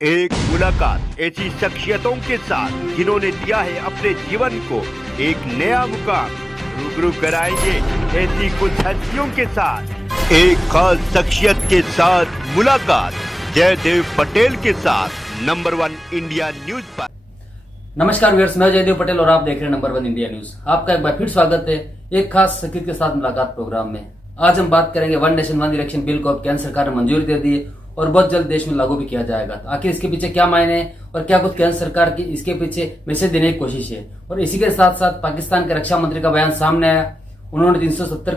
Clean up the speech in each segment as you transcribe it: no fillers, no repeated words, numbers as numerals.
एक मुलाकात ऐसी शख्सियतों के साथ जिन्होंने दिया है अपने जीवन को एक नया मुकाम। रूबरू कराएंगे ऐसी कुछ हस्तियों के साथ एक खास शख्सियत के साथ मुलाकात जयदेव पटेल के साथ नंबर 1 इंडिया न्यूज पर। नमस्कार व्यूअर्स, मैं जयदेव पटेल और आप देख रहे हैं नंबर 1 इंडिया न्यूज। आपका एक बार फिर स्वागत है एक खास शख्सियत के साथ मुलाकात प्रोग्राम में। आज हम बात करेंगे one nation one election bill को अब केंद्र सरकार ने मंजूरी दे दी है और बहुत जल्द देश में लागू भी किया जाएगा। तो आखिर इसके पीछे क्या मायने हैं और क्या कुछ केंद्र सरकार की इसके पीछे मैसेज देने की कोशिश है। और इसी के साथ साथ पाकिस्तान के रक्षा मंत्री का बयान सामने आया। उन्होंने 370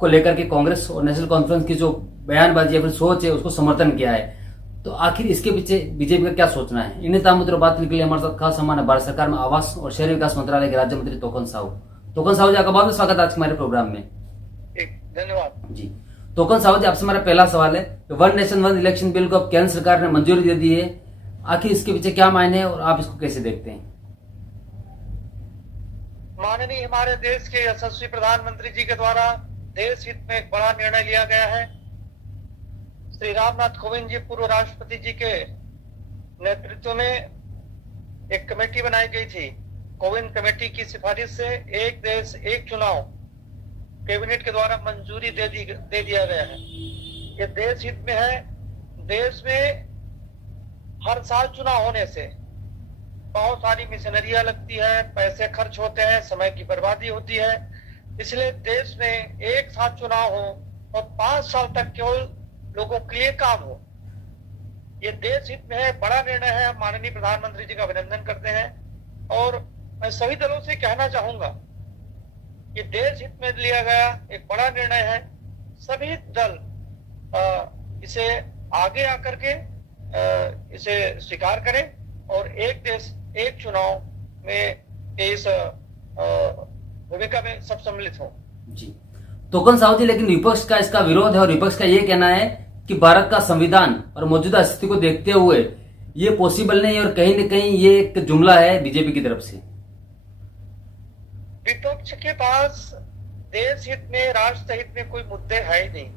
को लेकर के कांग्रेस और नेशनल कॉन्फ्रेंस की जो बयानबाजी या फिर सोच है उसको समर्थन किया है। तो आखिर इसके पीछे बीजेपी का क्या सोचना है, इन्हें तामुद्र बात करने के लिए हमारे साथ खास हमारे है भारत सरकार में आवास और शहरी विकास मंत्रालय के राज्य मंत्री तोकन साहू जी, आपका बहुत स्वागत है आज हमारे प्रोग्राम में। धन्यवाद जी। तोकन साहू जी, आपसे हमारा पहला सवाल है, one nation one election bill को अब केंद्र सरकार ने मंजूरी दे दी है। आखिर इसके पीछे क्या मायने हैं और आप इसको कैसे देखते हैं? माननीय हमारे देश के यशस्वी प्रधानमंत्री जी के द्वारा देश हित में एक बड़ा निर्णय लिया गया है। श्री रामनाथ कोविंद जी पूर्व राष्ट्रपति जी के नेतृत्व में एक कमेटी बनाई गई थी। कोविंद कमेटी की सिफारिश से एक देश एक चुनाव कैबिनेट के द्वारा मंजूरी दे दिया गया है। ये देश हित में है। देश में हर साल चुनाव होने से बहुत सारी मिशनरियां लगती है, पैसे खर्च होते हैं, समय की बर्बादी होती है। इसलिए देश में एक साथ चुनाव हो और 5 साल तक केवल लोगों के लिए काम हो, ये देश हित में है। बड़ा निर्णय है। माननीय प्रधानमंत्री जी का अभिनंदन करते हैं और मैं सभी दलों से कहना चाहूंगा कि देश हित में लिया गया एक बड़ा निर्णय है। सभी दल इसे आगे आकर के इसे स्वीकार करें और एक देश एक चुनाव में इस भूमिका में सब सम्मिलित हो। जी तोकन साहू जी, लेकिन विपक्ष का इसका विरोध है और विपक्ष का ये कहना है कि भारत का संविधान और मौजूदा स्थिति को देखते हुए ये पॉसिबल नहीं है और कहीं न कहीं ये एक जुमला है बीजेपी की तरफ से। विपक्ष के पास देश हित में राष्ट्र हित में कोई मुद्दे है ही नहीं।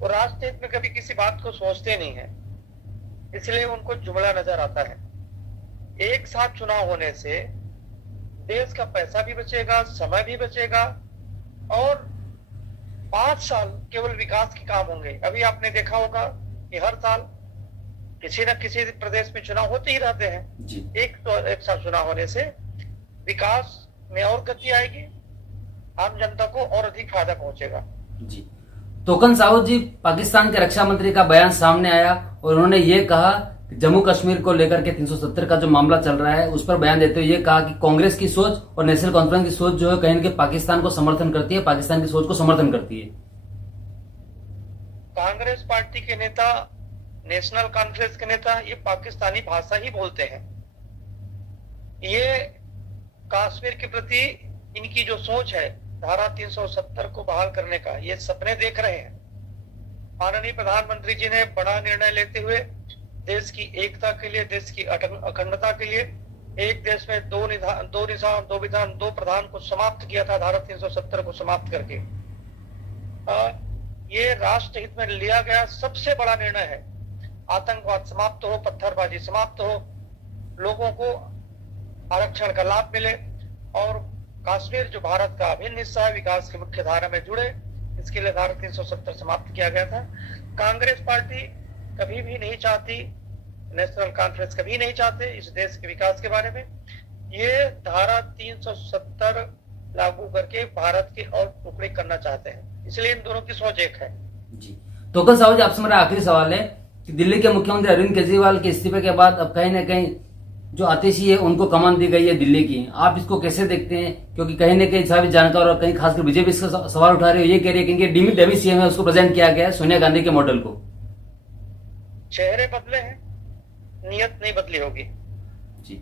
वो राष्ट्र हित में कभी किसी बात को सोचते नहीं है, इसलिए उनको जुमला नजर आता है। एक साथ चुनाव होने से देश का पैसा भी बचेगा, समय भी बचेगा और 5 साल केवल विकास के काम होंगे। अभी आपने देखा होगा कि हर साल किसी न किसी प्रदेश में चुनाव होते ही रहते हैं जी। एक साथ चुनाव होने से विकास में और गति आएगी, आम जनता को और अधिक फायदा पहुंचेगा। जी तोकन साहू जी, पाकिस्तान के रक्षा मंत्री का बयान सामने आया और उन्होंने ये कहा कि जम्मू कश्मीर को लेकर के 370 का जो मामला चल रहा है उस पर बयान देते हुए ये कहा कि कांग्रेस की सोच और नेशनल कॉन्फ्रेंस की सोच जो है कहीं न कहीं पाकिस्तान को समर्थन करती है, पाकिस्तान की सोच को समर्थन करती है। कांग्रेस पार्टी के नेता, नेशनल कॉन्फ्रेंस के नेता ये पाकिस्तानी भाषा ही बोलते हैं। ये कश्मीर के प्रति इनकी जो सोच है धारा 370 को बहाल करने का, ये सपने देख रहे हैं। माननीय प्रधानमंत्री जी ने बड़ा निर्णय लेते हुए देश की एकता के लिए, देश की अखंडता के लिए एक देश में दो विधान दो प्रधान को समाप्त किया था, धारा 370 को समाप्त करके। ये राष्ट्र हित में लिया गया सबसे बड़ा निर्णय है। आतंकवाद समाप्त हो, पत्थरबाजी समाप्त हो, लोगों को आरक्षण का लाभ मिले और कश्मीर जो भारत का अभिन्न हिस्सा है विकास की मुख्य धारा में जुड़े, इसके लिए धारा 370 समाप्त किया गया था। कांग्रेस पार्टी कभी भी नहीं चाहती, नेशनल कॉन्फ्रेंस कभी नहीं चाहते इस देश के विकास के बारे में। ये धारा 370 लागू करके भारत के और टुकड़े करना चाहते हैं, इसलिए इन दोनों की सोच एक है। जी तोकन साहू जी, आपसे मेरा आखिरी सवाल है कि दिल्ली के मुख्यमंत्री अरविंद केजरीवाल के इस्तीफे के बाद अब कहीं न कहीं जो आतिशी है उनको कमान दी गई है दिल्ली की, आप इसको कैसे देखते हैं? क्योंकि कहीं न कहीं सभी जानकार और कहीं खासकर बीजेपी इसका सवाल उठा रही है, ये कह रही है कि डिमिट डेमी सीएम है उसको प्रेजेंट किया गया है सोनिया गांधी के मॉडल को। चेहरे बदले हैं, नियत नहीं बदली होगी। जी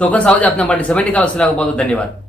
तोकन साहू जी, अपना समय निकाला, बहुत बहुत धन्यवाद।